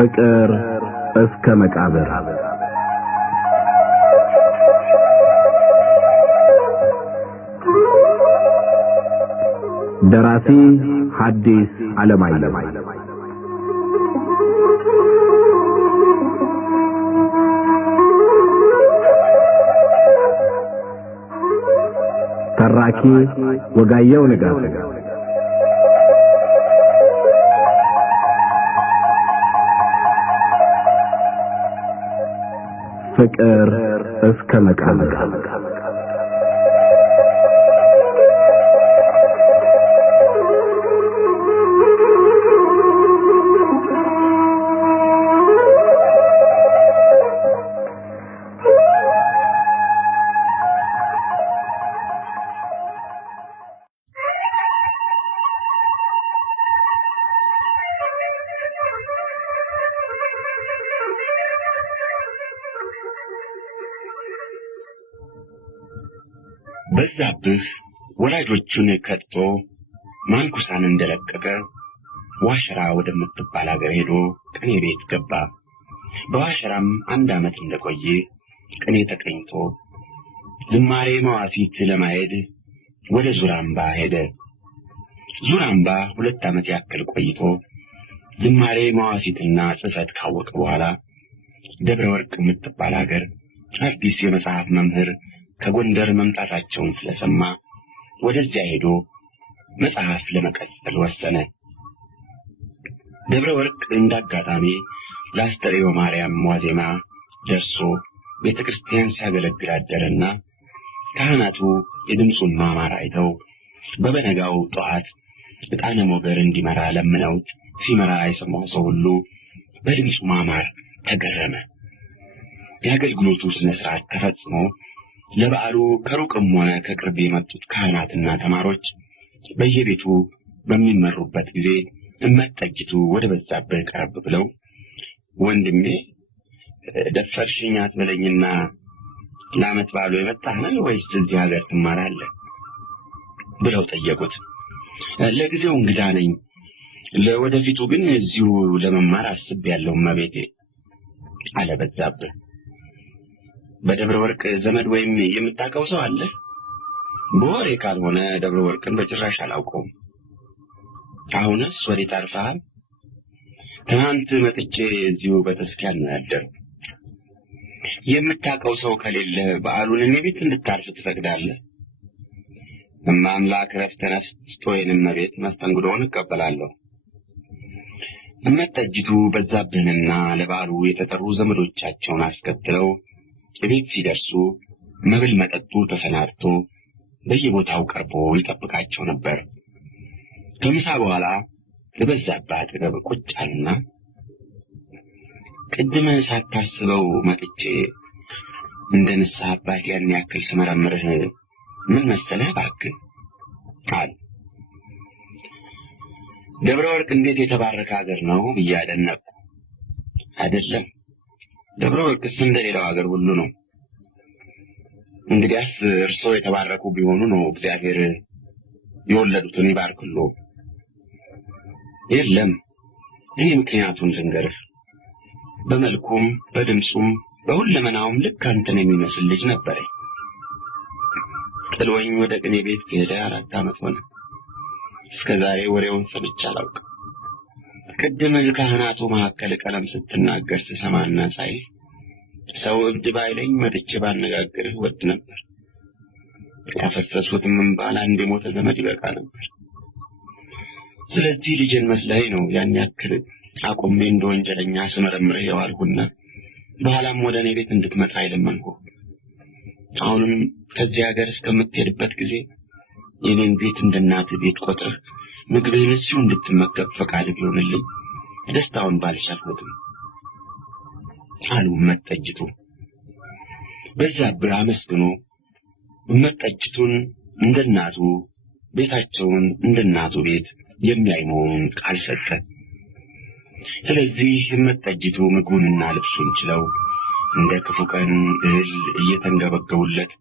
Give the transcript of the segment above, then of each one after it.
ፍቅር እስከ መቃብር ደራሲ ሐዲስ ዓለማየሁ ተራኪ ወጋየሁ ንጋቱ ፍቅር እስከ መቃብር በዛብህ ወላጆቹን ከቶ ማንኩሳን እንደለቀቀ ዋሸራ ወደምትባል ሀገር ሄዶ ቅኔ ቤት ገባ። በዋሸራም 1 ዓመት እንደቆየ ቅኔ ተቀኝቶ ዝማሬ መዋሥዕት ለማሄድ ወደ ዙራምባ ሄደ። ዙራምባ 2 ዓመት ያክል ቆይቶ ዝማሬ መዋሥዕትና ጽሕፈት ካወቀ በኋላ ደብረ ወርቅ የምትባል ሀገር አዲስ የመጽሐፍ መምህር ከጎንደር መምጣታቸውን ስለሰማ ወደዚያ ሄዶ መጽሐፍ ለመቀጠል ወሰነ። ደብረ ወርቅ እንዳጋጣሚ ለአስተርእዮ ማርያም ዋዜማ ደርሶ ቤተክርስቲያን ሲያገለግል አደረና ካህናቱ የድምፁን ማማር አይተው በበነጋው ጠዋት ዕጣነ ሞገር እንዲመራ ለምነውት ሲመራ የሰማው ሰው ሁሉ በድምፁ ማማር ተገረመ። የአገልግሎቱ ስነ ስርዓት ተፈጽሞ ለበዓሉ ከሩቅም ሆነ ከቅርብ የመጡት ካህናትና ተማሪዎች በየቤቱ በሚመሩበት ጊዜ እመጠጅቱ ወደ በዛብህ ቀረብ ብለው ወንድሜ ደፈርሽኝ አትበለኝና ለዓመት በዓሉ የመጣህ ነህ ወይስ እዚህ ሀገር ትማራለህ ብለው ጠየቁት። ለጊዜው እንግዳ ነኝ፣ ለወደፊቱ ግን እዚሁ ለመማር አስቤያለሁ እመቤቴ አለ በዛብህ። በደብረ ወርቅ ዘመድ ወይም የምታውቀው ሰው አለ? በወሬ ካልሆነ ደብረ ወርቅን በጭራሽ አላውቀውም። አሁንስ ወዴት አርፈሃል? ትናንት መጥቼ እዚሁ በተስኪያን ነው ያደርኩ። የምታውቀው ሰው ከሌለ በዓሉን እኔ ቤት እንድታርፍ ትፈቅዳለህ? እማምላክ ረፍተ ነፍስ ስቶይንም ቤት መስተንግዶውን እቀበላለሁ። እመጠጅቱ በዛብህንና ለበዓሉ የተጠሩ ዘመዶቻቸውን አስከትለው ቤት ሲደርሱ መብል መጠጡ ተሰናድቶ በየቦታው ቀርቦ ይጠብቃቸው ነበር። ከምሳ በኋላ ለበዛብህ አጠገብ ቁጭ አሉና ቅድም ሳታስበው መጥቼ እንደ ንስሐ አባት ያን ያክል ስመረምርህ ምን መሰለህ እባክህ አለ። ደብረ ወርቅ እንዴት የተባረከ ሀገር ነው ብዬ አደነቅኩ። አይደለም ደብረ ወርቅስ እንደሌላው ሀገር ሁሉ ነው። እንግዲያስ እርሶ የተባረኩ ቢሆኑ ነው እግዚአብሔር የወለዱትን ይባርክሎ። የለም እኔ ምክንያቱን ልንገርህ። በመልኩም በድምፁም በሁለመናውም ልክ አንተን የሚመስል ልጅ ነበረኝ። ጥሎኝ ወደ ቅኔ ቤት ከሄደ 4 ዓመት ሆነ። እስከዛሬ ወሬውን ሰምቼ አላውቅም። ቅድም ካህናቱ መካከል ቀለም ስትናገር ስሰማና ሳይ ሰው እብድ ባይለኝ መጥቼ ባነጋግርህ ወድ ነበር። ያፈሰሱትም እንባ ለአንድ የሞተ ዘመድ ይበቃ ነበር። ስለዚህ ልጅን መስለኝ ነው ያን ያክል አቁሜ እንደ ወንጀለኛ ስመረምርህ የዋልሁና በኋላም ወደ እኔ ቤት እንድትመጣ አይለመንኩህ። አሁንም ከዚህ ሀገር እስከምትሄድበት ጊዜ የኔን ቤት እንደ እናትህ ቤት ቆጥረህ ምግብህን እዚሁ እንድትመገብ ፈቃድ ቢሆንልኝ ደስታውን ባልቻልኩትም አሉ እመጠጅቱ። በዛብህ አመስግኖ እመጠጅቱን እንደ እናቱ ቤታቸውን እንደ እናቱ ቤት የሚያይ መሆኑን ቃል ሰጠ። ስለዚህ እመጠጅቱ ምግቡንና ልብሱን ችለው እንደ ክፉ ቀን እህል እየተንገበገቡለት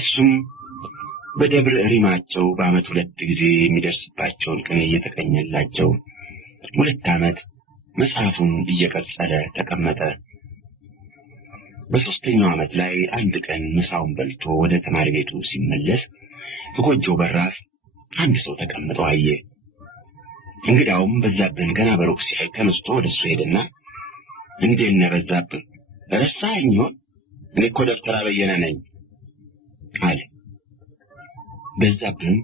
እሱም በደብረ ሪማቸው በዓመት 2 ጊዜ የሚደርስባቸውን ቅኔ እየተቀኘላቸው 2 ዓመት መጽሐፉን እየቀጸለ ተቀመጠ። በሶስተኛው ዓመት ላይ አንድ ቀን ምሳውን በልቶ ወደ ተማሪ ቤቱ ሲመለስ በጎጆው በራፍ አንድ ሰው ተቀምጦ አየ። እንግዳውም በዛብህን ገና በሩቅ ሲያይ ተነስቶ ወደሱ ሄደና እንዴት ነህ በዛብህ? ረሳኸኝ ይሆን? እኔ እኮ ደብተራ በየነ ነኝ አለ። በዛብህም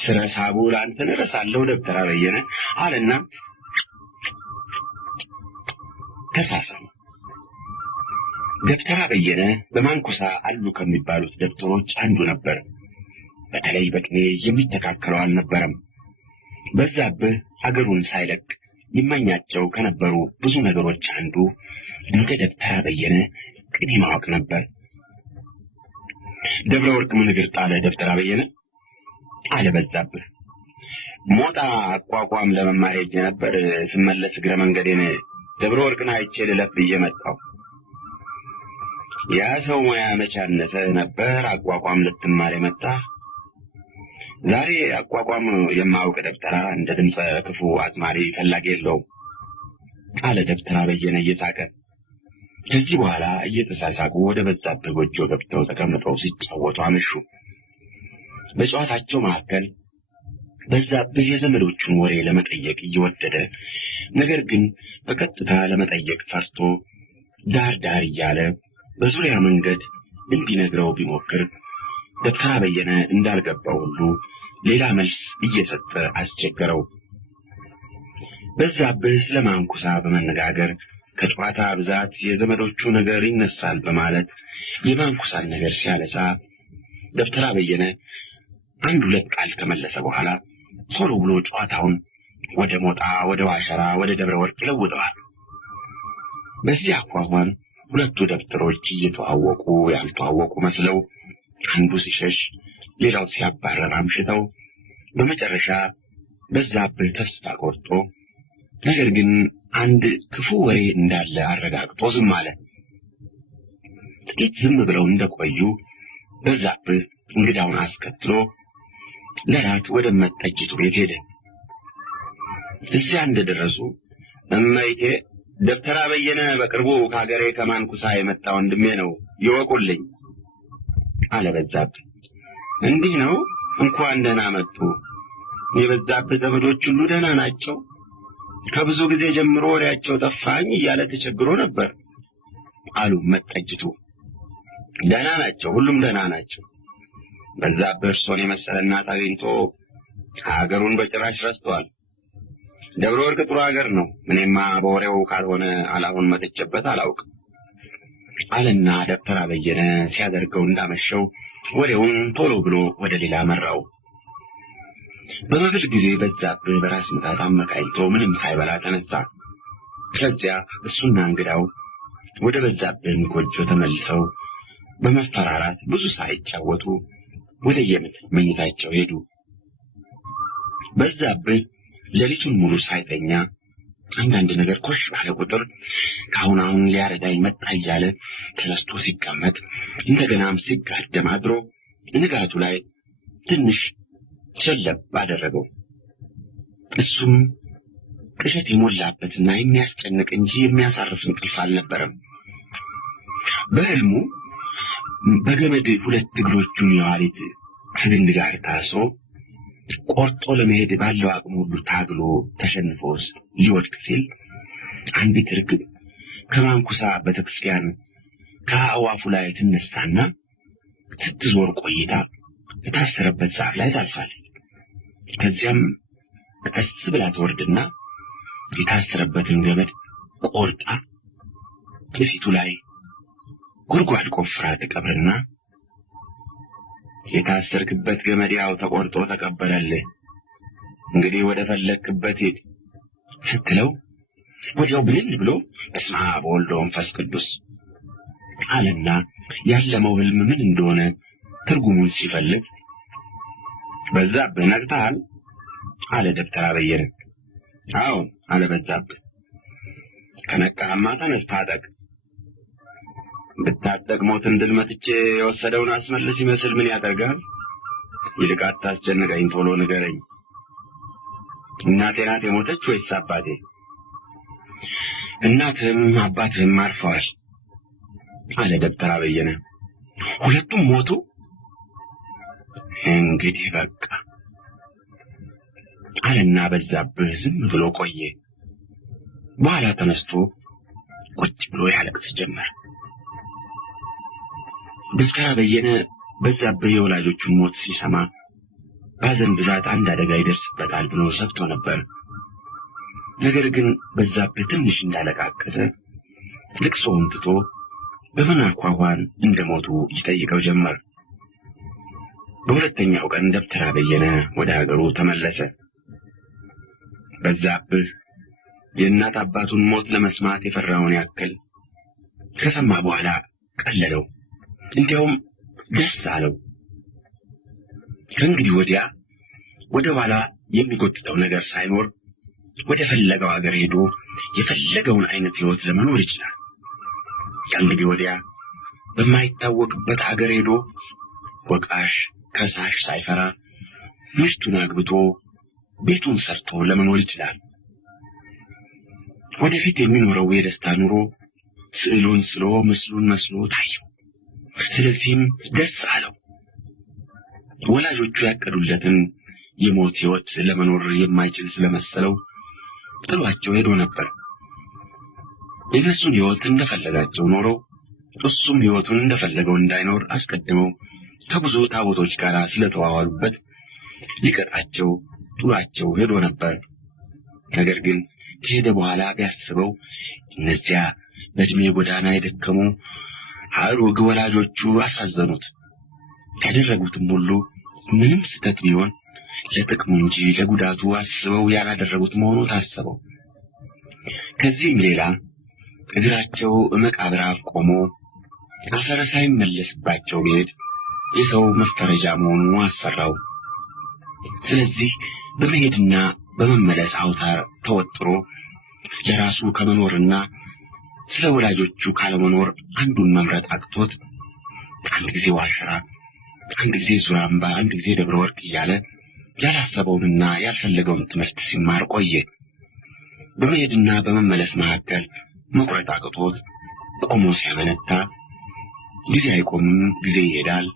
ስረሳቡ ለአንተን እረሳለሁ ደብተራ በየነ አለና ተሳሳሙ። ደብተራ በየነ በማንኩሳ አሉ ከሚባሉት ደብተሮች አንዱ ነበር። በተለይ በቅኔ የሚተካከለው አልነበረም። በዛብህ ሀገሩን ሳይለቅ ይመኛቸው ከነበሩ ብዙ ነገሮች አንዱ እንደ ደብተራ በየነ ቅኔ ማወቅ ነበር። ደብረ ወርቅ ምን እግር ጣለ ደብተራ በየነ አለ በዛብህ። ሞጣ አቋቋም ለመማር ሄጄ ነበር። ስመለስ እግረ መንገዴን ደብረ ወርቅን አይቼ ልለፍ ብዬ መጣሁ። ያ ሰው ሙያ መች አነሰ ነበር አቋቋም ልትማር የመጣ። ዛሬ አቋቋም የማውቅ ደብተራ እንደ ድምፀ ክፉ አዝማሪ ፈላጊ የለውም አለ ደብተራ በየነ እየሳቀ። ከዚህ በኋላ እየተሳሳቁ ወደ በዛብህ ጎጆ ገብተው ተቀምጠው ሲጫወቱ አመሹ። በጨዋታቸው መካከል በዛብህ የዘመዶቹን ወሬ ለመጠየቅ እየወደደ ነገር ግን በቀጥታ ለመጠየቅ ፈርቶ ዳር ዳር እያለ በዙሪያ መንገድ እንዲነግረው ቢሞክር ደብተራ በየነ እንዳልገባው ሁሉ ሌላ መልስ እየሰጠ አስቸገረው። በዛብህ ስለ ማንኩሳ በመነጋገር ከጨዋታ ብዛት የዘመዶቹ ነገር ይነሳል በማለት የማንኩሳን ነገር ሲያነሳ ደብተራ በየነ አንድ ሁለት ቃል ከመለሰ በኋላ ቶሎ ብሎ ጨዋታውን ወደ ሞጣ፣ ወደ ዋሸራ፣ ወደ ደብረ ወርቅ ይለውጠዋል። በዚህ አኳኋን ሁለቱ ደብተሮች እየተዋወቁ ያልተዋወቁ መስለው አንዱ ሲሸሽ ሌላው ሲያባረር አምሽተው በመጨረሻ በዛብህ ተስፋ ቆርጦ ነገር ግን አንድ ክፉ ወሬ እንዳለ አረጋግጦ ዝም አለ። ጥቂት ዝም ብለው እንደቆዩ በዛብህ እንግዳውን አስከትሎ ለራት ወደ መጠጅቱ ቤት ሄደ። እዚያ እንደደረሱ እመይቴ ደብተራ በየነ በቅርቡ ከሀገሬ ከማንኩሳ የመጣ ወንድሜ ነው ይወቁልኝ አለ በዛብህ። እንዲህ ነው? እንኳን ደህና መጡ። የበዛብህ ዘመዶች ሁሉ ደህና ናቸው? ከብዙ ጊዜ ጀምሮ ወሬያቸው ጠፋኝ እያለ ተቸግሮ ነበር አሉ መጠጅቱ። ደህና ናቸው፣ ሁሉም ደህና ናቸው። በዛብህ እርሶን የመሰለ እናት አግኝቶ ሀገሩን በጭራሽ ረስቷል። ደብረ ወርቅ ጥሩ ሀገር ነው። እኔማ በወሬው ካልሆነ አላሁን መጥቼበት አላውቅም አለና ደብተራ በየነ ሲያደርገው እንዳመሸው ወሬውን ቶሎ ብሎ ወደ ሌላ መራው። በመብል ጊዜ በዛብህ በራስ ምታት አመካኝቶ ምንም ሳይበላ ተነሳ። ከዚያ እሱና እንግዳው ወደ በዛብህ ጎጆ ተመልሰው በመፈራራት ብዙ ሳይጫወቱ ወደ የመኝታቸው ሄዱ። በዛብህ ሌሊቱን ሙሉ ሳይተኛ አንዳንድ ነገር ኮሽ ባለ ቁጥር ካሁን አሁን ሊያረዳኝ መጣ እያለ ተነስቶ ሲቀመጥ እንደገናም ሲጋደም አድሮ ንጋቱ ላይ ትንሽ ሸለብ አደረገው። እሱም ቅዠት የሞላበትና የሚያስጨንቅ እንጂ የሚያሳርፍ እንቅልፍ አልነበረም። በሕልሙ በገመድ ሁለት እግሮቹን የዋሊት ከግንድ ጋር ታስሮ ቆርጦ ለመሄድ ባለው አቅሙ ሁሉ ታግሎ ተሸንፎ ሊወድቅ ሲል አንዲት ርግብ ከማንኩሳ ቤተክርስቲያን ከአዋፉ ላይ ትነሳና ስትዞር ቆይታ የታሰረበት ዛፍ ላይ ታልፋለች። ከዚያም ቀስ ብላ ትወርድና የታሰረበትን ገመድ ቆርጣ ከፊቱ ላይ ጉድጓድ ቆፍራ ተቀብርና የታሰርክበት ገመድ ያው ተቆርጦ ተቀበረልህ፣ እንግዲህ ወደ ፈለክበት ሂድ ስትለው ወዲያው ብልን ብሎ በስመ አብ ወወልድ ወመንፈስ ቅዱስ አለና ያለመው ህልም ምን እንደሆነ ትርጉሙን ሲፈልግ በዛብህ ነቅተሃል አለ ደብተራ በየነ። አዎ አለ በዛብህ። ከነቃህማ ተነስ ታጠቅ። ብታጠቅ ሞትን ድል መትቼ የወሰደውን አስመልስ ይመስል ምን ያደርጋል? ይልቅ አታስጨንቀኝ፣ ቶሎ ንገረኝ። እናቴ ናት የሞተች ወይስ አባቴ? እናትህም አባትህም አርፈዋል አለ ደብተራ በየነ። ሁለቱም ሞቱ? እንግዲህ በቃ አለና በዛብህ ዝም ብሎ ቆየ። በኋላ ተነስቶ ቁጭ ብሎ ያለቅስ ጀመር። ደብተራ በየነ በዛብህ የወላጆቹን ሞት ሲሰማ ባዘን ብዛት አንድ አደጋ ይደርስበታል ብሎ ሰግቶ ነበር። ነገር ግን በዛብህ ትንሽ እንዳለቃቀሰ ልቅሶውን ትቶ በምን አኳኋን እንደሞቱ ይጠይቀው ጀመር። በሁለተኛው ቀን ደብተራ በየነ ወደ ሀገሩ ተመለሰ። በዛብህ የእናት አባቱን ሞት ለመስማት የፈራውን ያክል ከሰማ በኋላ ቀለለው፣ እንዲያውም ደስ አለው። ከእንግዲህ ወዲያ ወደ ኋላ የሚጎትተው ነገር ሳይኖር ወደ ፈለገው ሀገር ሄዶ የፈለገውን አይነት ሕይወት ለመኖር ይችላል። ከእንግዲህ ወዲያ በማይታወቅበት ሀገር ሄዶ ወቃሽ ከሳሽ ሳይፈራ ሚስቱን አግብቶ ቤቱን ሰርቶ ለመኖር ይችላል። ወደፊት የሚኖረው የደስታ ኑሮ ስዕሉን ስሎ ምስሉን መስሎ ታየው። ስለዚህም ደስ አለው። ወላጆቹ ያቀዱለትን የሞት ሕይወት ለመኖር የማይችል ስለመሰለው ጥሏቸው ሄዶ ነበር። የነሱን ሕይወት እንደፈለጋቸው ኖረው እሱም ሕይወቱን እንደፈለገው እንዳይኖር አስቀድመው ከብዙ ታቦቶች ጋር ስለተዋዋሉበት ሊቀጣቸው ጥሏቸው ሄዶ ነበር። ነገር ግን ከሄደ በኋላ ቢያስበው እነዚያ በእድሜ ጎዳና የደከሙ አሮግ ወላጆቹ አሳዘኑት። ያደረጉትም ሁሉ ምንም ስህተት ቢሆን ለጥቅሙ እንጂ ለጉዳቱ አስበው ያላደረጉት መሆኑ ታሰበው። ከዚህም ሌላ እግራቸው መቃብር ቆሞ አፈር ሳይመለስባቸው ቢሄድ የሰው መፈረጃ መሆኑ አስፈራው። ስለዚህ በመሄድና በመመለስ አውታር ተወጥሮ ለራሱ ከመኖርና ስለ ወላጆቹ ካለመኖር አንዱን መምረጥ አቅቶት አንድ ጊዜ ዋሸራ፣ አንድ ጊዜ ዙራምባ፣ አንድ ጊዜ ደብረ ወርቅ እያለ ያላሰበውንና ያልፈለገውን ትምህርት ሲማር ቆየ። በመሄድና በመመለስ መካከል መቁረጥ አቅቶት ቆሞ ሲያመነታ ጊዜ አይቆምም፣ ጊዜ ይሄዳል።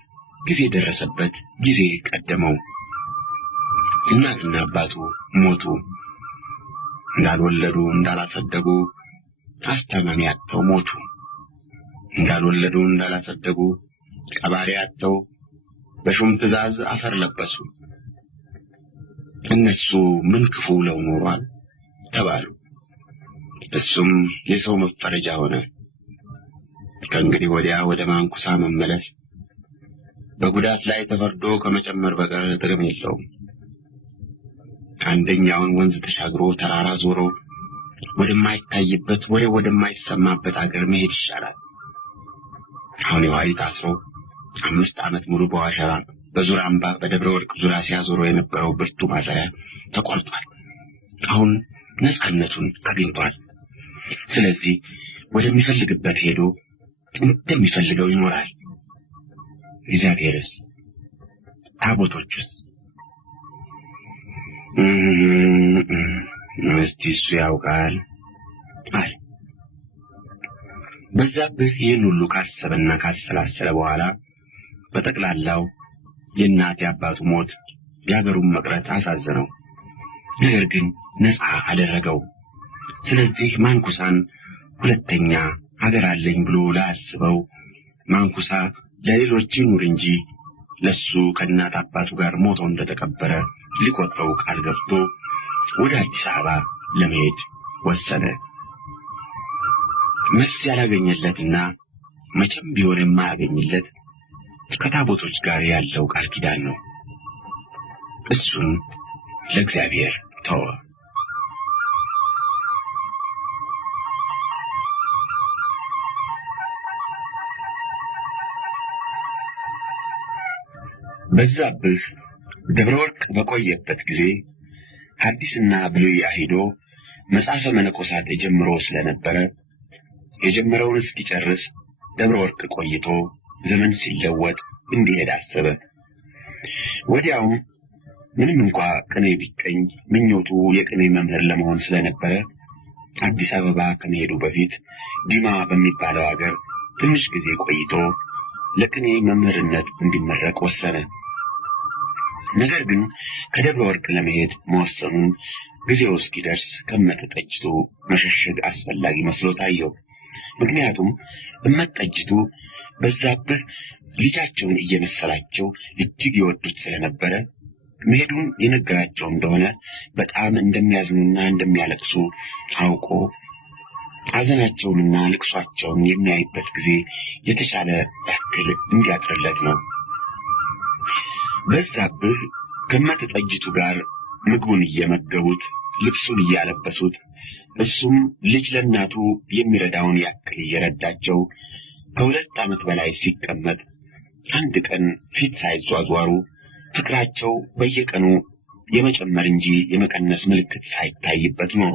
ጊዜ ደረሰበት፣ ጊዜ ቀደመው። እናትና አባቱ ሞቱ። እንዳልወለዱ እንዳላሰደጉ አስተማሚ አጥተው ሞቱ። እንዳልወለዱ እንዳላሰደጉ ቀባሪ አጥተው በሹም ትእዛዝ አፈር ለበሱ። እነሱ ምን ክፉ ለው ኖሯል ተባሉ። እሱም የሰው መፈረጃ ሆነ። ከእንግዲህ ወዲያ ወደ ማንኩሳ መመለስ በጉዳት ላይ ተፈርዶ ከመጨመር በቀር ጥቅም የለውም። አንደኛውን ወንዝ ተሻግሮ ተራራ ዞሮ ወደማይታይበት ወደማይሰማበት አገር መሄድ ይሻላል። አሁን የዋይ ታስሮ 5 ዓመት ሙሉ በዋሸራ በዙራምባ በደብረ ወርቅ ዙሪያ ሲያዞሮ የነበረው ብርቱ ማሰሪያ ተቆርጧል። አሁን ነፃነቱን አግኝቷል። ስለዚህ ወደሚፈልግበት ሄዶ እንደሚፈልገው ይኖራል። እግዚአብሔርስ? ታቦቶቹስ? እስቲ እሱ ያውቃል አለ። በዛብህ ይህን ሁሉ ካሰበና ካሰላሰለ በኋላ በጠቅላላው የእናት የአባቱ ሞት የሀገሩን መቅረት አሳዘነው። ነገር ግን ነፃ አደረገው። ስለዚህ ማንኩሳን ሁለተኛ ሀገር አለኝ ብሎ ላያስበው ማንኩሳ ለሌሎች ይኑር እንጂ ለሱ ከእናት አባቱ ጋር ሞቶ እንደተቀበረ ሊቆጥረው ቃል ገብቶ ወደ አዲስ አበባ ለመሄድ ወሰነ። መልስ ያላገኘለትና መቼም ቢሆን የማያገኝለት ከታቦቶች ጋር ያለው ቃል ኪዳን ነው። እሱን ለእግዚአብሔር ተወ። በዛብህ ደብረ ወርቅ በቆየበት ጊዜ ሐዲስና ብሉይ ሄዶ መጽሐፈ መነኮሳት ጀምሮ ስለነበረ የጀመረውን እስኪጨርስ ደብረ ወርቅ ቆይቶ ዘመን ሲለወጥ እንዲሄድ አሰበ። ወዲያውም ምንም እንኳን ቅኔ ቢቀኝ ምኞቱ የቅኔ መምህር ለመሆን ስለነበረ አዲስ አበባ ከመሄዱ በፊት ዲማ በሚባለው ሀገር ትንሽ ጊዜ ቆይቶ ለቅኔ መምህርነት እንዲመረቅ ወሰነ። ነገር ግን ከደብረ ወርቅ ለመሄድ መወሰኑን ጊዜው እስኪደርስ ከመጠጅቱ መሸሸግ አስፈላጊ መስሎ ታየው። ምክንያቱም እመጠጅቱ በዛብህ ልጃቸውን እየመሰላቸው እጅግ ይወዱት ስለነበረ መሄዱን የነገራቸው እንደሆነ በጣም እንደሚያዝኑና እንደሚያለቅሱ አውቆ ሐዘናቸውንና ልቅሷቸውን የሚያይበት ጊዜ የተሻለ ያክል እንዲያጥርለት ነው። በዛብህ ከመጠጅቱ ጋር ምግቡን እየመገቡት ልብሱን እያለበሱት እሱም ልጅ ለእናቱ የሚረዳውን ያክል እየረዳቸው ከ2 ዓመት በላይ ሲቀመጥ አንድ ቀን ፊት ሳይዟዟሩ ፍቅራቸው በየቀኑ የመጨመር እንጂ የመቀነስ ምልክት ሳይታይበት ኖሩ።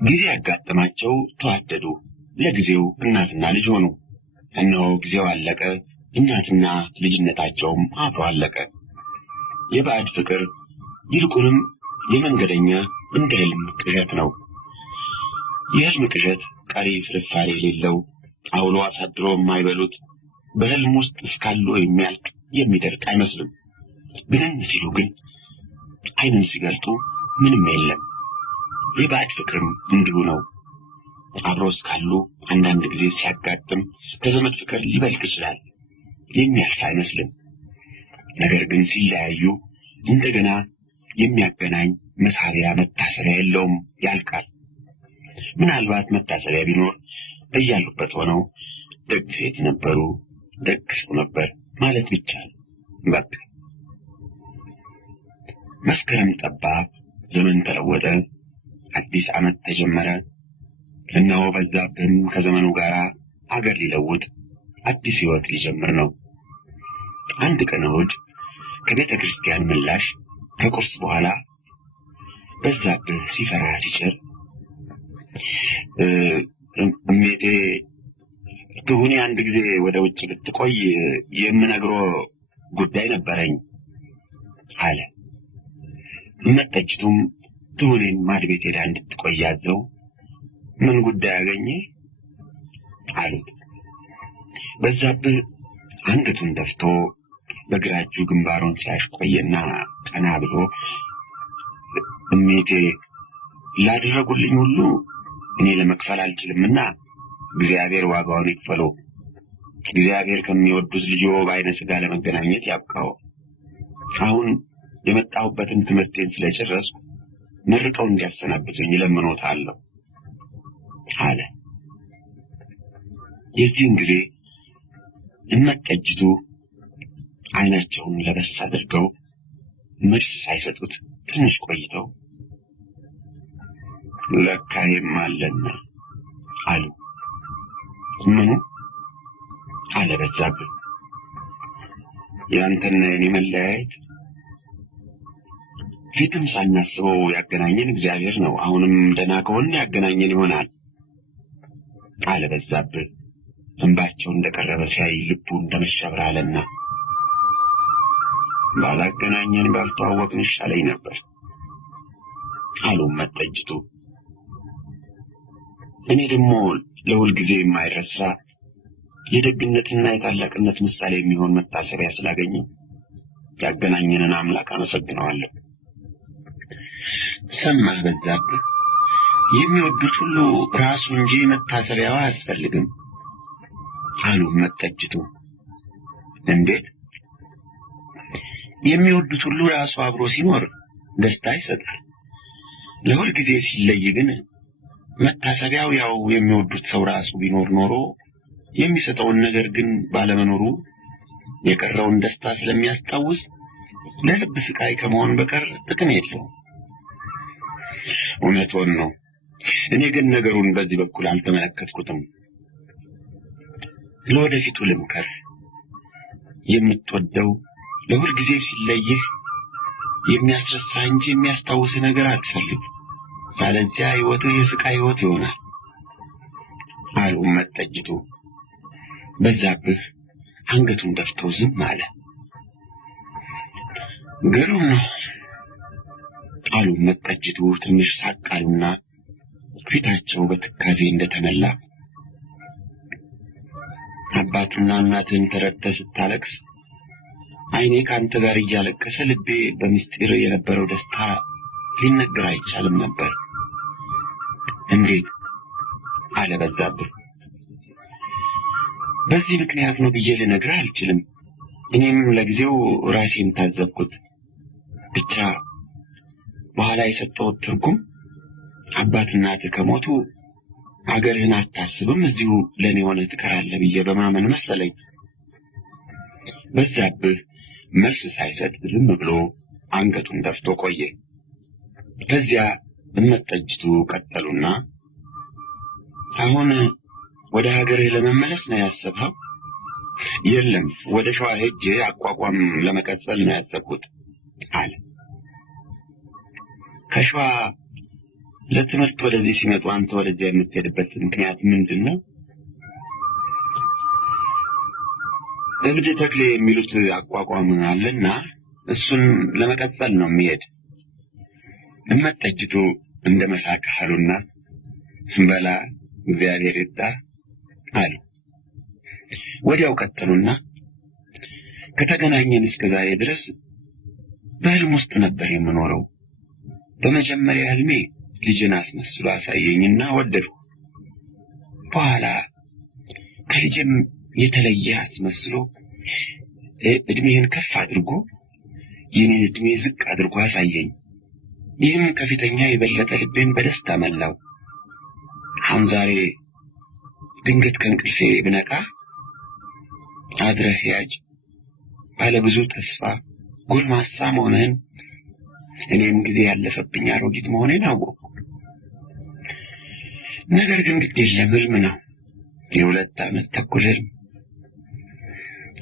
ጊዜ ያጋጠማቸው ተዋደዱ። ለጊዜው እናትና ልጅ ሆኑ። እነሆ ጊዜው አለቀ። እናትና ልጅነታቸውም አብሮ አለቀ። የባዕድ ፍቅር ይልቁንም የመንገደኛ እንደ ህልም ቅዠት ነው። የህልም ቅዠት ቀሪ ፍርፋሪ የሌለው አውሎ አሳድሮ የማይበሉት በህልም ውስጥ እስካሉ የሚያልቅ የሚደርቅ አይመስልም። ብንን ሲሉ ግን አይንን ሲገልጡ ምንም የለም። የባዕድ ፍቅርም እንዲሁ ነው። አብሮ እስካሉ አንዳንድ ጊዜ ሲያጋጥም ከዘመድ ፍቅር ሊበልጥ ይችላል። የሚያልፍ አይመስልም። ነገር ግን ሲለያዩ እንደገና የሚያገናኝ መሳሪያ መታሰሪያ የለውም፣ ያልቃል። ምናልባት መታሰሪያ ቢኖር እያሉበት ሆነው ደግ ሴት ነበሩ፣ ደግ ሰው ነበር ማለት ብቻ ነው። በቃ መስከረም ጠባ፣ ዘመን ተለወጠ፣ አዲስ ዓመት ተጀመረ። እነሆ በዛብህም ከዘመኑ ጋር አገር ሊለውጥ አዲስ ሕይወት ሊጀምር ነው። አንድ ቀን እሑድ ከቤተ ክርስቲያን ምላሽ ከቁርስ በኋላ በዛብህ ሲፈራ ሲጭር እሜቴ ትሁኔ አንድ ጊዜ ወደ ውጭ ብትቆይ የምነግሮ ጉዳይ ነበረኝ አለ። መጠጅቱም ትሁኔን ማድቤት ሄዳ እንድትቆይ ያዘው። ምን ጉዳይ አገኘ አሉት። በዛብህ አንገቱን ደፍቶ በግራ እጁ ግንባሩን ሲያሽቆየና ቀና ብሎ እሜቴ ላደረጉልኝ ሁሉ እኔ ለመክፈል አልችልምና እግዚአብሔር ዋጋውን ይክፈለው። እግዚአብሔር ከሚወዱት ልጆ በዓይነ ሥጋ ለመገናኘት ያብቃው። አሁን የመጣሁበትን ትምህርቴን ስለጨረስኩ መርቀው እንዲያሰናብቱኝ እለምኖታለሁ አለ። የዚህን ጊዜ እመጠጅቱ ዓይናቸውን ለበስ አድርገው መልስ ሳይሰጡት ትንሽ ቆይተው ለካይም አለና አሉ። ምኑ አለ በዛብህ። ያንተና የኔ መለያየት ፊትም ሳናስበው ያገናኘን እግዚአብሔር ነው። አሁንም ደህና ከሆነ ያገናኘን ይሆናል አለ በዛብህ። እንባቸው እንደቀረበ ሲያይ ልቡ እንደመሸበር አለና ባላገናኘን ባልተዋወቅን ይሻለኝ ነበር አሉ መጠጅቱ። እኔ ደግሞ ለሁል ጊዜ የማይረሳ የደግነትና የታላቅነት ምሳሌ የሚሆን መታሰቢያ ስላገኘው ያገናኘንን አምላክ አመሰግነዋለሁ። ሰማህ በዛብህ፣ የሚወዱት ሁሉ ራሱ እንጂ መታሰቢያው አያስፈልግም አሉ መጠጅቱ። እንዴት? የሚወዱት ሁሉ ራሱ አብሮ ሲኖር ደስታ ይሰጣል። ለሁል ጊዜ ሲለይ ግን መታሰቢያው ያው የሚወዱት ሰው ራሱ ቢኖር ኖሮ የሚሰጠውን ነገር ግን ባለመኖሩ የቀረውን ደስታ ስለሚያስታውስ ለልብ ስቃይ ከመሆን በቀር ጥቅም የለውም። እውነቱን ነው። እኔ ግን ነገሩን በዚህ በኩል አልተመለከትኩትም። ለወደፊቱ ልምከር። የምትወደው ለሁል ጊዜ ሲለይህ የሚያስረሳ እንጂ የሚያስታውስ ነገር አትፈልግ። ያለዚያ ሕይወትህ የስቃይ ሕይወት ይሆናል አሉ መጠጅቱ። በዛብህ አንገቱን ደፍቶ ዝም አለ። ግሩም ነው አሉ መጠጅቱ ትንሽ ሳቅ አሉና ፊታቸው በትካዜ እንደተመላ አባትና እናትን ተረድተህ ስታለቅስ ዓይኔ ካንተ ጋር እያለቀሰ ልቤ በምስጢር የነበረው ደስታ ሊነገር አይቻልም ነበር። እንዴት አለ በዛብህ። በዚህ ምክንያት ነው ብዬ ልነግርህ አልችልም። እኔም ለጊዜው ራሴን ታዘብኩት። ብቻ በኋላ የሰጠሁት ትርጉም አባትና እናትህ ከሞቱ አገርህን አታስብም፣ እዚሁ ለኔ ሆነህ ትቀራለህ ብዬ በማመን መሰለኝ። በዛብህ መልስ ሳይሰጥ ዝም ብሎ አንገቱን ደፍቶ ቆየ። ከዚያ እመጠጅቱ ቀጠሉና አሁን ወደ ሀገርህ ለመመለስ ነው ያሰብኸው? የለም፣ ወደ ሸዋ ሄጄ አቋቋም ለመቀጠል ነው ያሰብኩት አለ። ከሸዋ ለትምህርት ወደዚህ ሲመጡ አንተ ወደዚያ የምትሄድበት ምክንያት ምንድን ነው? እብድ ተክሌ የሚሉት አቋቋም አለና እሱን ለመቀጠል ነው የሚሄድ። እመጠጅቱ እንደ መሳቅ አሉና በላ እግዚአብሔር ይርዳ አሉ። ወዲያው ቀጠሉና ከተገናኘን እስከ ዛሬ ድረስ በህልም ውስጥ ነበር የምኖረው። በመጀመሪያ ህልሜ ልጅን አስመስሎ አሳየኝና ወደድኩ። በኋላ ከልጅም የተለየ አስመስሎ እድሜን ከፍ አድርጎ የኔን እድሜ ዝቅ አድርጎ አሳየኝ። ይህም ከፊተኛ የበለጠ ልቤን በደስታ መላው። አሁን ዛሬ ድንገት ከእንቅልፌ ብነቃ አድረህ ያጅ ባለ ብዙ ተስፋ ጎልማሳ መሆንህን እኔም ጊዜ ያለፈብኝ አሮጊት መሆኔን አወቅኩ። ነገር ግን ግድ የለም፣ ህልም ነው። የ2 ዓመት ተኩል ህልም።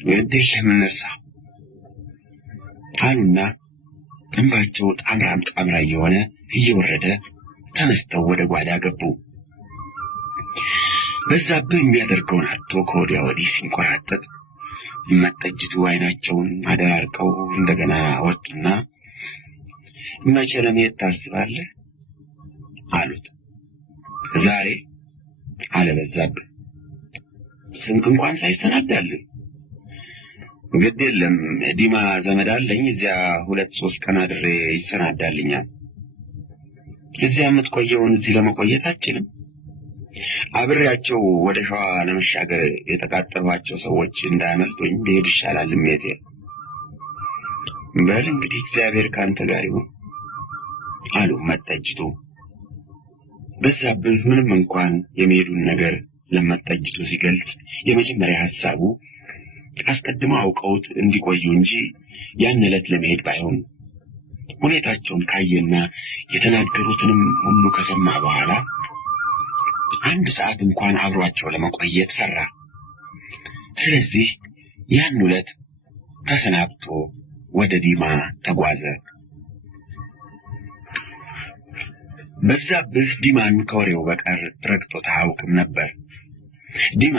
ግድ የለም እንርሳው አሉና እንባቸው ጣምራ እየሆነ እየወረደ ተነስተው ወደ ጓዳ ገቡ። በዛብህ የሚያደርገውን አጥቶ ከወዲያ ወዲህ ሲንቆራጠጥ እመጠጅቱ ዓይናቸውን አደራርቀው እንደገና ወጡና መቼ ለመሄድ ታስባለህ አሉት። ዛሬ አለ በዛብህ። ስንቅ እንኳን ሳይሰናዳልን። ግድ የለም ዲማ ዘመድ አለኝ፣ እዚያ 2-3 ቀን አድሬ ይሰናዳልኛል። እዚያ የምትቆየውን እዚህ ለመቆየት አችልም። አብሬያቸው ወደ ሸዋ ለመሻገር የተቃጠሏቸው ሰዎች እንዳያመልጡኝ ብሄድ ይሻላል ሜቴ። በል እንግዲህ እግዚአብሔር ካንተ ጋር ይሁን አሉ መጠጅቱ። በዛብህ ምንም እንኳን የሚሄዱን ነገር ለመጠጅቱ ሲገልጽ የመጀመሪያ ሐሳቡ አስቀድመው አውቀውት እንዲቆዩ እንጂ ያን ዕለት ለመሄድ ባይሆን ሁኔታቸውን ካየና የተናገሩትንም ሁሉ ከሰማ በኋላ 1 ሰዓት እንኳን አብሯቸው ለመቆየት ፈራ። ስለዚህ ያን ዕለት ተሰናብቶ ወደ ዲማ ተጓዘ። በዛብህ ዲማን ከወሬው በቀር ረግጦት አያውቅም ነበር። ዲማ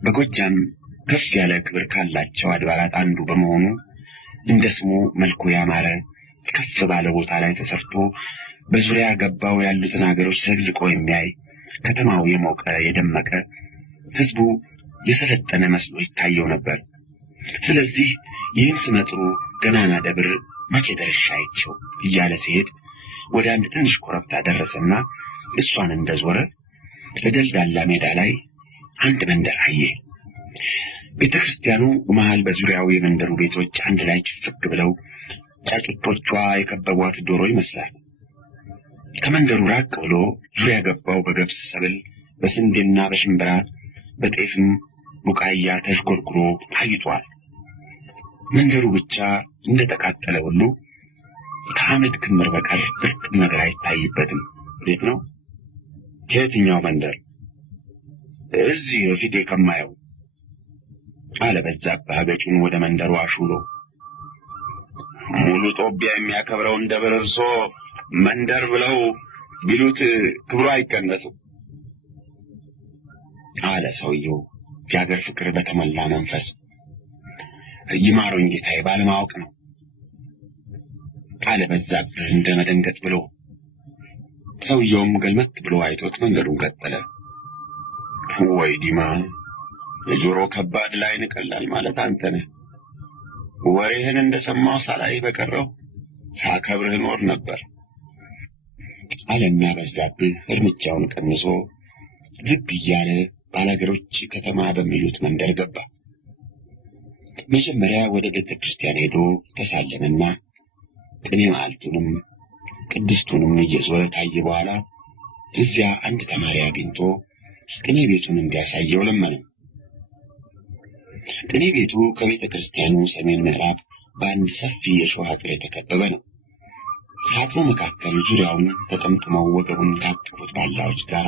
በጎጃም ከፍ ያለ ክብር ካላቸው አድባራት አንዱ በመሆኑ እንደ ስሙ መልኩ ያማረ ከፍ ባለ ቦታ ላይ ተሰርቶ በዙሪያ ገባው ያሉትን ሀገሮች ዘግዝቆ የሚያይ ከተማው የሞቀ የደመቀ ህዝቡ የሰለጠነ መስሎ ይታየው ነበር። ስለዚህ ይህን ስመጥሩ ገናና ደብር መቼ ደርሻቸው እያለ ሲሄድ ወደ አንድ ትንሽ ኮረብታ ደረሰና እሷን እንደዞረ ለደልዳላ ሜዳ ላይ አንድ መንደር አየ። ቤተክርስቲያኑ መሃል በዙሪያው የመንደሩ ቤቶች አንድ ላይ ጭፍቅ ብለው ጫጩቶቿ የከበቧት ዶሮ ይመስላል። ከመንደሩ ራቅ ብሎ ዙሪያ ገባው በገብስ ሰብል፣ በስንዴና በሽምብራ በጤፍም ቡቃያ ተሽጎርጉሮ ታይቷል። መንደሩ ብቻ እንደተቃጠለ ሁሉ ከአመድ ክምር በቀር ብርቅ ነገር አይታይበትም። ቤት ነው? የትኛው መንደር? እዚህ ፊቴ ከማየው አለ በዛብህ አገጩን ወደ መንደሩ አሹሎ። ሙሉ ጦቢያ የሚያከብረውን ደብር እርሶ መንደር ብለው ቢሉት ክብሩ አይቀነስም አለ ሰውየው የአገር ፍቅር በተሞላ መንፈስ። ይማሩኝ ጌታዬ፣ ባለማወቅ ነው አለ በዛብህ እንደ መደንገጥ ብሎ። ሰውየውም ገልመት ብሎ አይቶት መንገዱን ቀጠለ። ወይ ዲማ፣ የጆሮ ከባድ ላይን ቀላል ማለት አንተ ነህ። ወሬህን እንደሰማው ሳላይ በቀረው ሳከብርህ ኖር ነበር አለና በዛብህ እርምጃውን ቀንሶ ዝግ እያለ ባላገሮች ከተማ በሚሉት መንደር ገባ። መጀመሪያ ወደ ቤተ ክርስቲያን ሄዶ ተሳለመና ቅኔ ማልቱንም ቅድስቱንም እየዞረ ታየ። በኋላ እዚያ አንድ ተማሪ አግኝቶ ቅኔ ቤቱን እንዲያሳየው ለመነው። ቅኔ ቤቱ ከቤተ ክርስቲያኑ ሰሜን ምዕራብ በአንድ ሰፊ የሾህ አጥር የተከበበ ነው። ከአጥሩ መካከል ዙሪያውን ተጠምጥመው ወገቡን ካጠሩት ባላዎች ጋር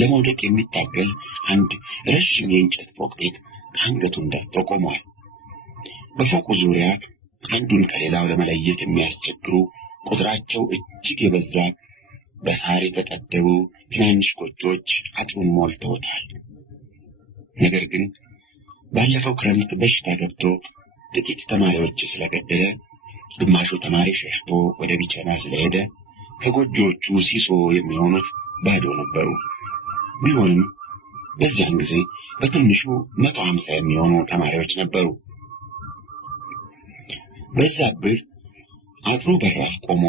ለመውደቅ የሚታገል አንድ ረዥም የእንጨት ፎቅ ቤት አንገቱን ደፍቶ ቆሟል። በፎቁ ዙሪያ አንዱን ከሌላው ለመለየት የሚያስቸግሩ ቁጥራቸው እጅግ የበዛ በሳር የተጠደቡ ትናንሽ ጎጆዎች አጥሩን ሞልተውታል። ነገር ግን ባለፈው ክረምት በሽታ ገብቶ ጥቂት ተማሪዎች ስለገደለ ግማሹ ተማሪ ሸሽቶ ወደ ቢቸና ስለሄደ ከጎጆዎቹ ሲሶ የሚሆኑት ባዶ ነበሩ። ቢሆንም በዚያን ጊዜ በትንሹ 150 የሚሆኑ ተማሪዎች ነበሩ። በዛብህ አጥሩ በራፍ ቆሞ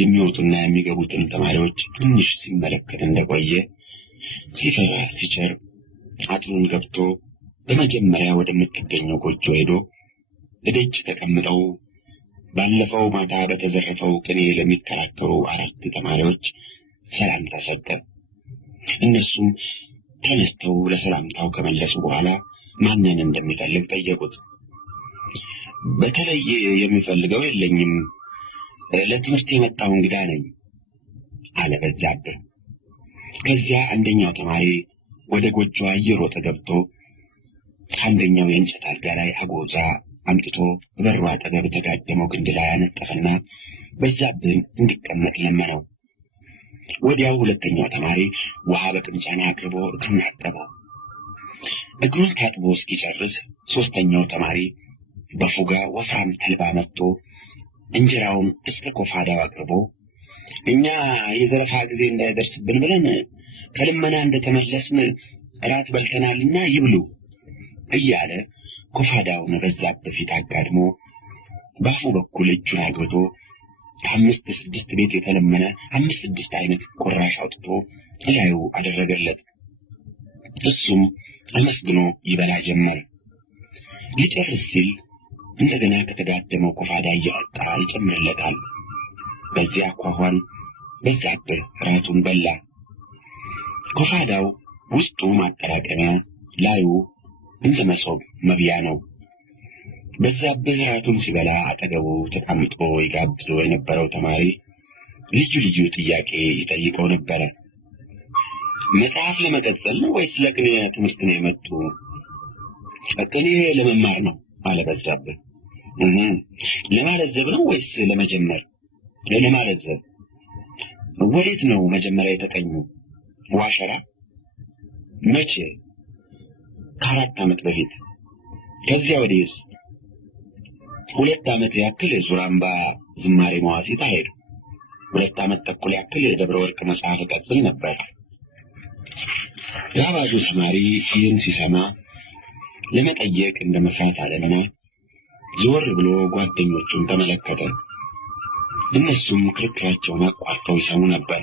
የሚወጡና የሚገቡትን ተማሪዎች ትንሽ ሲመለከት እንደቆየ ሲፈራ ሲቸር አጥሩን ገብቶ በመጀመሪያ ወደምትገኘው ጎጆ ሄዶ እደጅ ተቀምጠው ባለፈው ማታ በተዘረፈው ቅኔ ለሚከራከሩ 4 ተማሪዎች ሰላምታ ሰጠ። እነሱም ተነስተው ለሰላምታው ከመለሱ በኋላ ማንን እንደሚፈልግ ጠየቁት። በተለየ የሚፈልገው የለኝም፣ ለትምህርት የመጣው እንግዳ ነኝ አለ በዛብህ። ከዚያ አንደኛው ተማሪ ወደ ጎጆዋ እየሮጠ ገብቶ አንደኛው የእንጨት አልጋ ላይ አጎዛ አምጥቶ በበሩ አጠገብ ተጋደመው ግንድ ላይ አነጠፈና በዛብህን እንዲቀመጥ ለመነው። ወዲያው ሁለተኛው ተማሪ ውሃ በቅምጫና አቅርቦ እግሩን አጠበው። እግሩን ታጥቦ እስኪጨርስ ሶስተኛው ተማሪ በፉጋ ወፍራም ተልባ መጥቶ እንጀራውን እስከ ኮፋዳው አቅርቦ እኛ የዘረፋ ጊዜ እንዳይደርስብን ብለን ከልመና እንደተመለስን እራት በልተናልና ይብሉ እያለ ኮፋዳውን በዛብህ ፊት አጋድሞ ባፉ በኩል እጁን አግብቶ 5-6 ቤት የተለመነ 5-6 አይነት ቁራሽ አውጥቶ ላዩ አደረገለት። እሱም አመስግኖ ይበላ ጀመር። ሊጨርስ ሲል እንደገና ከተጋደመው ኮፋዳ እያወጣ ይጨምርለታል። በዚያ አኳኋን በዛብህ ራቱን በላ። ኮፋዳው ውስጡ ማጠራቀሚያ ላዩ እንደ መሶብ መብያ ነው። በዛብህ ራቱን ሲበላ አጠገቡ ተቀምጦ ይጋብዘው የነበረው ተማሪ ልዩ ልዩ ጥያቄ ይጠይቀው ነበረ። መጽሐፍ ለመቀጠል ነው ወይስ ለቅኔ ትምህርት ነው የመጡ? ቅኔ ለመማር ነው አለ በዛብህ። ለማለዘብ ነው ወይስ ለመጀመር? ለማለዘብ። ወዴት ነው መጀመሪያ የተቀኙ? ዋሸራ። መቼ? ከ4 ዓመት በፊት። ከዚያ ወዲህስ? 2 ዓመት ያክል ዙራምባ ዝማሬ መዋሲት ሄዱ። 2 ዓመት ተኩል ያክል የደብረ ወርቅ መጽሐፍ ቀጥል ነበር። ያባጁ ተማሪ ይህን ሲሰማ ለመጠየቅ እንደመፍራት አለና ዞር ብሎ ጓደኞቹን ተመለከተ። እነሱም ክርክራቸውን አቋርጠው ይሰሙ ነበር።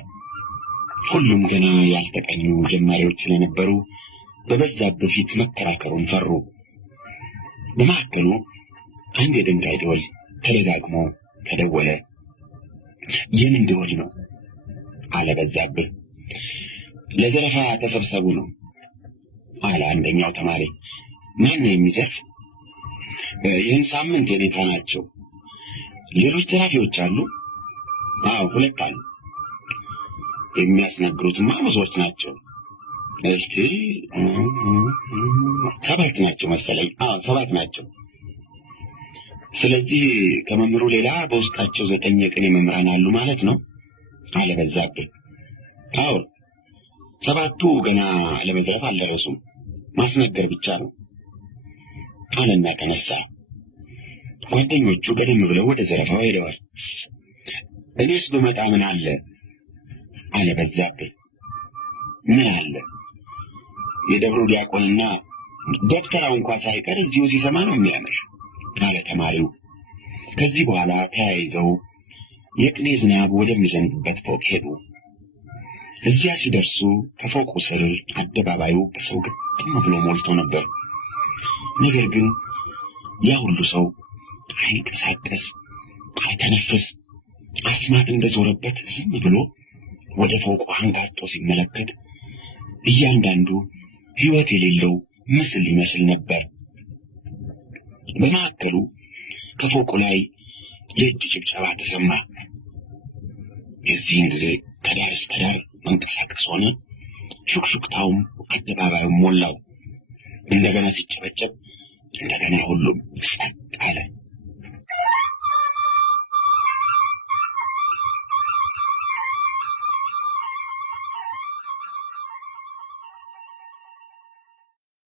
ሁሉም ገና ያልተቀኙ ጀማሪዎች ስለነበሩ በበዛብህ ፊት መከራከሩን ፈሩ። በመካከሉ አንድ የድንጋይ ደወል ተደጋግሞ ተደወለ። የምን ደወል ነው አለ በዛብህ። ለዘረፋ ተሰብሰቡ ነው አለ አንደኛው ተማሪ። ማን ነው የሚዘርፍ? ይህን ሳምንት የኔታ ናቸው። ሌሎች ዘራፊዎች አሉ? አዎ 2 አሉ። የሚያስነግሩትማ ብዙዎች ናቸው። እስቲ 7 ናቸው መሰለኝ። አዎ 7 ናቸው። ስለዚህ ከመምህሩ ሌላ በውስጣቸው 9 የቅኔ መምህራን አሉ ማለት ነው አለ በዛብህ። አዎ 7ቱ ገና ለመዝረፍ አልደረሱም፣ ማስነገር ብቻ ነው አለና ተነሳ። ጓደኞቹ ቀደም ብለው ወደ ዘረፋው ሄደዋል። እኔስ ብመጣ ምን አለ አለ በዛብህ። ምን አለ? የደብሩ ዲያቆንና ዶክተራው እንኳን ሳይቀር እዚሁ ሲሰማ ነው የሚያመሽ አለ ተማሪው። ከዚህ በኋላ ተያይዘው የቅኔ ዝናብ ወደሚዘንብበት ፎቅ ሄዱ። እዚያ ሲደርሱ ከፎቁ ስር አደባባዩ በሰው ግጥም ብሎ ሞልቶ ነበር። ነገር ግን ያ ሁሉ ሰው አይንቀሳቀስ፣ አይተነፍስ፣ አስማት እንደዞረበት ዝም ብሎ ወደ ፎቁ አንጋጦ ሲመለከት እያንዳንዱ ሕይወት የሌለው ምስል ይመስል ነበር። በመካከሉ ከፎቁ ላይ የእጅ ጭብጨባ ተሰማ። የዚህን ጊዜ ከዳር እስከ ዳር መንቀሳቀስ ሆነ። ሹክሹክታውም አደባባዩን ሞላው። እንደገና ሲጨበጨብ እንደገና ሁሉም ጸጥ አለ።